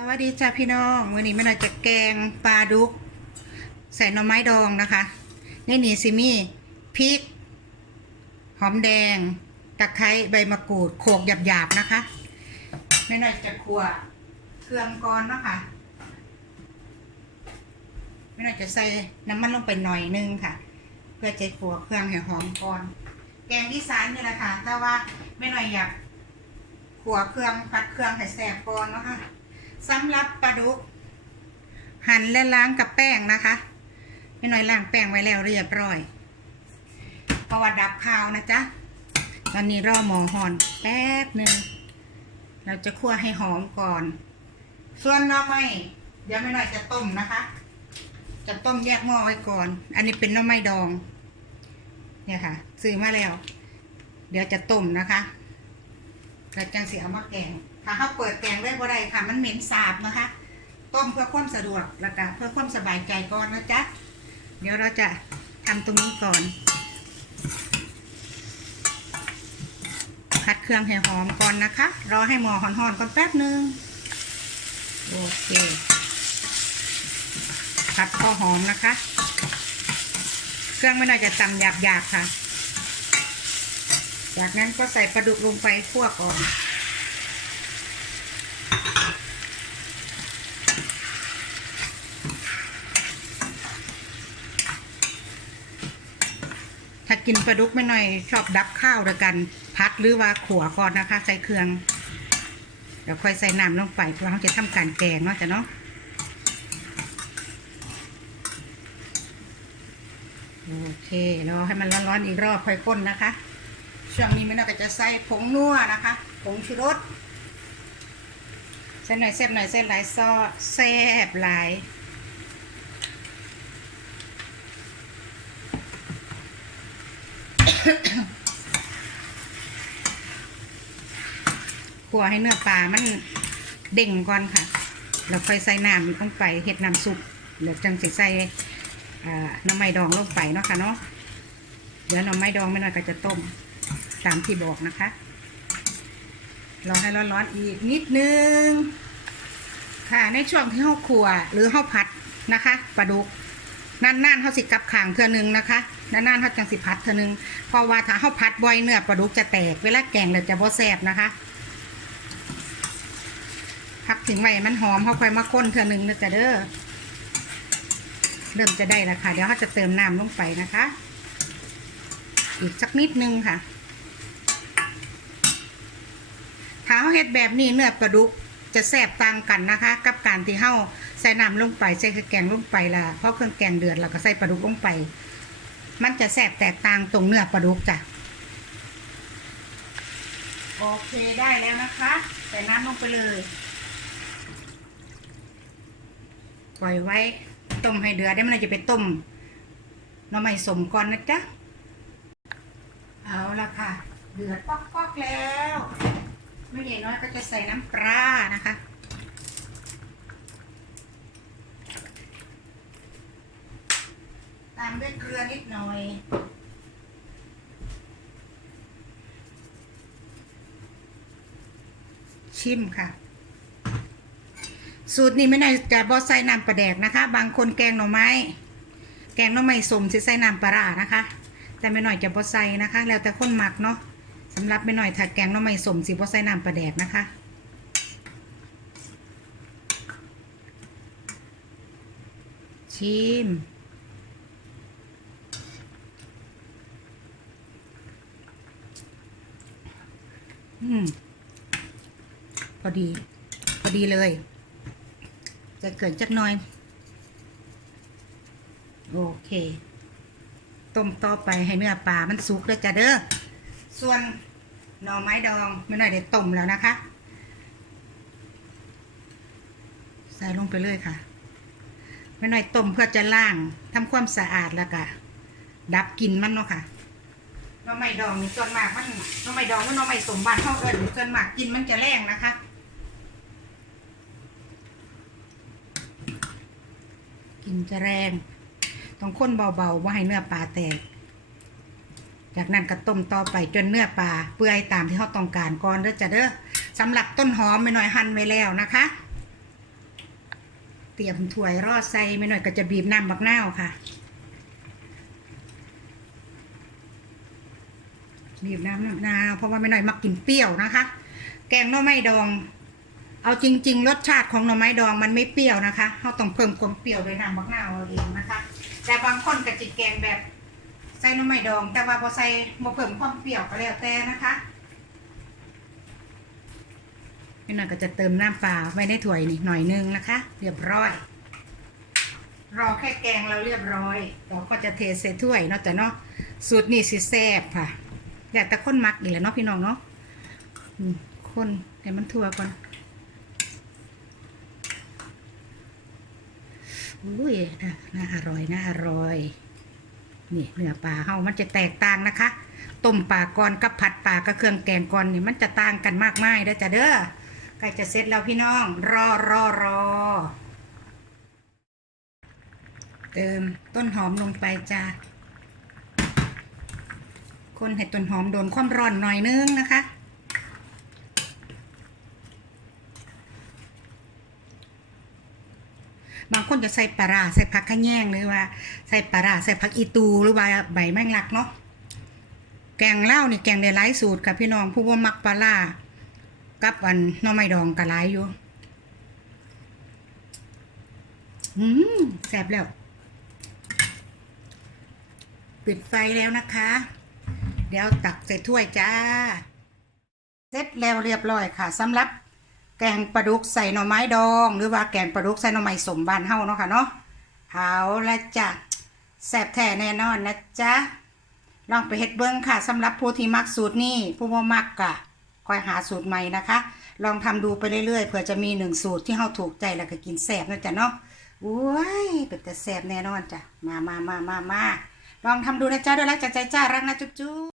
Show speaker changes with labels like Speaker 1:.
Speaker 1: สวัสดีจ้าพี่น้องวันนี้แม่น่อยจะแกงปลาดุก ใส่หน่อไม้ดองนะคะในนี่ซิมี่พริก หอมแดง ตะไคร้ใบมะกรูด โขลกหยาบๆนะคะแม่น่อยจะคั่วเครื่องก่อนนะคะแม่น่อยจะใส่น้ำมันลงไปหน่อยนึงค่ะ เพื่อจะคั่วเครื่องให้หอมก่อน แกงที่ซานนี่แหละค่ะแต่ว่าแม่น่อยอยากขัวเครื่องผัดเครื่องให้แสบก่อนนะคะ สำหรับปลาดุก หั่นและล้างกับแป้งนะคะไม่น้อยล้างแป้งไว้แล้วเรียบร้อยเพราะว่าดับข้าวนะจ๊ะตอนนี้รอหมอหอนแป๊บหนึ่งเราจะคั่วให้หอมก่อน ส่วนหน้อไม้เดี๋ยวไม่น้อยจะต้มนะคะ จะต้มแยกหม้อไว้ก่อน อันนี้เป็นหน้อไม้ดอง เนี่ยค่ะ ซื้อมาแล้ว เดี๋ยวจะต้มนะคะแล้วจังสีเอามาแกง ถ้าเขาเปิดแกงได้บ่ได้ค่ะ มันเหม็นสาบนะคะ ต้มเพื่อความสะดวกแล้วก็เพื่อความสบายใจก่อนนะจ๊ะ เดี๋ยวเราจะทำตรงนี้ก่อน ผัดเครื่องให้หอมก่อนนะคะ รอให้หมอหอนๆก่อนแป๊บหนึ่งโอเค ผัดพอหอมนะคะ เครื่องไม่น่าจะตำหยาบๆค่ะ จากนั้นก็ใส่ปลาดุกลงไปคั่วก่อน กินปลาดุกไม่หน่อย ชอบดับข้าวด้วยกัน พัดหรือว่าขัวก่อนนะคะ ใส่เครื่องเดี๋ยวค่อยใส่น้ำลงไปเพราะเขาจะทำการแกงเนาะจ้ะเนาะโอเครอให้มันร้อนๆอีกรอบค่อยก้นนะคะ ช่วงนี้ไม่น่าจะใส่ผงนัวนะคะ ผงชูรสใส่หน่อยเส้นหน่อยเส้นหลายซอแซ่บหลาย ขัวให้เนื้อปลามันเด้งก่อนค่ะ แล้วค่อยใส่น้ำลงไปเห็ดน้ำซุปแล้วจังสิใส่น้ำไม้ดองลงไปเนาะค่ะเนาะเดี๋ยวน่อไม้ดองไม่น้อยก็จะต้มตามที่บอกนะคะรอให้ร้อนๆอีกนิดนึง ค่ะในช่วงที่เขาขัวหรือเขาผัดนะคะปลาดุกนานๆเขาสิกับขางเทือนึงนะคะ นานๆเขาจังสิพัดเทือนึงเพราะว่าถ้าเขาพัดบ่อยเนื้อปลาดุกจะแตก เวลาแกงเลยจะบ่แซ่บนะคะ พักถึงไว้มันหอมเขาค่อยมาค้นเทือนึงนะจ๊ะเด้อเริ่มจะได้แล้วค่ะ เดี๋ยวเขาจะเติมน้ำลงไปนะคะ อีกสักนิดนึงค่ะถ้าเขาเฮ็ดแบบนี้เนื้อปลาดุกจะแซ่บต่างกันนะคะ กับการที่เฮาใส่น้ำลงไปใส่เครื่องแกงลงไปละเพราะเครื่องแกงเดือดเราก็ใส่ปลาดุกลงไป มันจะแซ่บแตกต่างตรงเนื้อปลาดุกจ้ะ โอเคได้แล้วนะคะ ใส่น้ำลงไปเลย ปล่อยไว้ต้มให้เดือดได้มันจะไปต้มน้ำไม่สมก่อนนะจ๊ะ เอาละค่ะ เดือดป๊อกๆแล้ว ไม่ใหญ่น้อยก็จะใส่น้ำปลานะคะ ตามด้วยเกลือนิดหน่อยชิมค่ะ สูตรนี้ไม่น่าจะบอใส่น้ำปลาแดกนะคะ บางคนแกงหน่อไม้ แกงหน่อไม้สมสิใส่น้ำปลาร้านะคะ แต่ไม่หน่อยจะบอใส่นะคะ แล้วแต่คนหมักเนาะสำหรับไม่หน่อยถ้าแกงหน่อไม้สมสิบอใส่น้ำปลาแดกนะคะชิม อืม พอดี พอดีเลย จะเกิดจักหน่อย โอเค ต้มต่อไปให้เนื้อปลามันสุกแล้วจ้ะเด้อ ส่วนหน่อไม้ดองไม่หน่อยได้ต้มแล้วนะคะ ใส่ลงไปเลยค่ะไม่หน่อยต้มเพื่อจะล้างทำความสะอาดแล้วก็ดับกลิ่นมันเนาะค่ะหน่อไม้ดองนี่ส่วนมากมันหน่อไม้ดองมันหน่อไม้สมบัติเท่าเอิญส่วนมากกลิ่นมันจะแรงนะคะ กลินจะแรง ต้องค้นเบาๆว่าให้เนื้อปลาแตก จากนั้นก็ต้มต่อไปจนเนื้อปลาเปื่อยตามที่เขาต้องการก่อนเด้อจ้ะเด้อสำหรับต้นหอมไม่น้อยหั่นไว้แล้วนะคะ เตรียมถ้วยรอดใส่ไม่หน่อยก็จะบีบน้ำบักนาวค่ะ บีบน้ำบักนาวเพราะว่าไม่หน่อยมักกินเปรี้ยวนะคะ แกงหน่อไม้ดอง เอาจริง ๆ รสชาติของหน่อไม้ดองมันไม่เปรี้ยวนะคะเราต้องเพิ่มความเปรี้ยวด้วยน้ำบักนาวเอาเองนะคะ แต่บางคนก็จิแกงแบบใส่หน่อไม้ดอง แต่ว่าพอใส่บ่เพิ่มความเปรี้ยวก็แล้วแต่นะคะนี่หน่อยก็จะเติมน้ำปลาไว้ในถ้วยนี่หน่อยนึงนะคะ เรียบร้อย รอแค่แกงเราเรียบร้อย เราก็จะเทใส่ถ้วยเนาะแต่เนาะสูตรนี่สิแซ่บค่ะอยากแต่คนมักอีกแหละเนาะพี่น้องเนาะคนให้มันทั่วก่อน อุ้ยน่าอร่อยน่าอร่อย นี่เนื้อปลาเฮามันจะแตกต่างนะคะ ต้มปลาก่อนกับผัดปลากับเครื่องแกงก่อนนี่มันจะต่างกันมากมายเด้อจ้ะเด้อใกล้จะเสร็จแล้วพี่น้อง รอรอรอ เติมต้นหอมลงไปจ้าคนให้ต้นหอมโดนความร้อนหน่อยนึงนะคะ บางคนจะใส่ปลาราใส่ผักขะแยงหรือว่า ใส่ปลาราใส่ผักอีตูหรือว่าใบแมงลักเนาะแกงเล่านี่แกงได้หลายสูตรค่ะพี่น้องผู้ว่ามักปลารากับอันน้อไม้ดองก็หลายอยู่อืมแซ่บแล้วปิดไฟแล้วนะคะ เดี๋ยวตักใส่ถ้วยจ้า เสร็จแล้วเรียบร้อยค่ะสำหรับ แกงปลาดุกใส่หน่อไม้ดอง หรือว่าแกงปลาดุกใส่หน่อไม้สมบานเฮาเนาะค่ะเนาะเอาละจ้ะแซ่บแท้แน่นอนนะจ๊ะลองไปเฮ็ดเบิ้งค่ะสำหรับผู้ที่มักสูตรนี้ผู้บ่มักกะคอยหาสูตรใหม่นะคะ ลองทำดูไปเรื่อยๆเผื่อจะมีหนึ่งสูตรที่เฮาถูกใจแล้วก็กินแซ่บนะจ๊ะเนาะโอ้ยเป็นแต่แซ่บแน่นอนจ้ะมามามามามาลองทำดูนะจ๊ะด้วยรักจากใจจ้ารักนะจุ๊บจุ๊บ